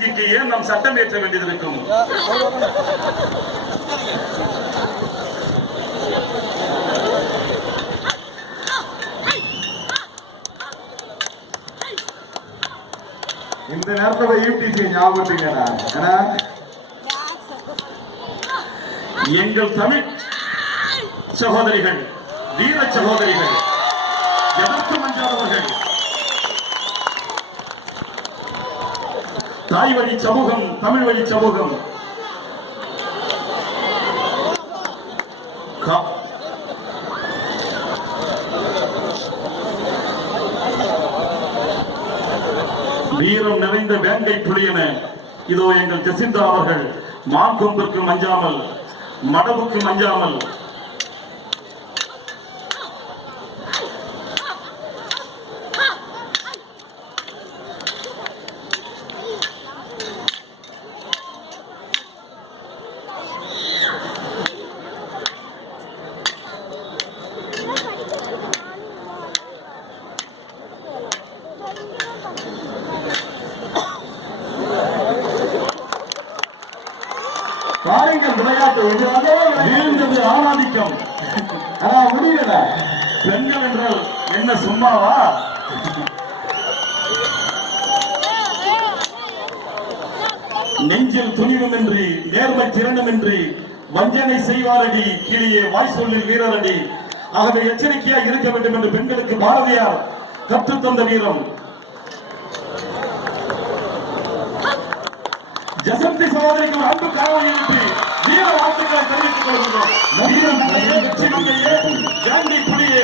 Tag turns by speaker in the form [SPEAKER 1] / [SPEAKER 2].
[SPEAKER 1] நீதிக்கு ஏன் நாம் சட்டம் ஏற்ற வேண்டியது இருக்கும்?
[SPEAKER 2] இந்த நேரத்துல யூடிசி ஞாபகம் ஏன்னா
[SPEAKER 1] எங்கள் தமிழ் சகோதரிகள் வீர சகோதரிகள் எதற்கு மஞ்சாதவர்கள் தாய் வழி சமூகம் தமிழ் வழி சமூகம். வீரம் நிறைந்த வேங்கை புலியன. இதோ எங்கள் ஜெசிந்தா அவர்கள் மாங்கொம்பிற்கு மஞ்சாமல் மடவுக்கு மஞ்சாமல்
[SPEAKER 2] பாருங்கள் விளையாட்டு இது
[SPEAKER 1] நீண்டது ஆணாதிக்கம்
[SPEAKER 2] ஆனா முடியல.
[SPEAKER 1] பெண்கள் என்றால் என்ன சும்மாவா? நெஞ்சில் துணிவுமின்றி நேர்மை திறனுமின்றி வஞ்சனை செய்வாரடி கீழே வாய் சொல்லில் வீரரடி. ஆகவே எச்சரிக்கையாக இருக்க வேண்டும் என்று பெண்களுக்கு பாரதியார் கற்றுத்தந்த வீரம். ஜசந்தி சகோதரிக்கு ஒரு அன்பு காவல் எழுப்பி வீர வாழ்த்துக்களை தெரிவித்துக் கொள்கிறோம் வெற்றி மங்கையே, காந்தி புலியே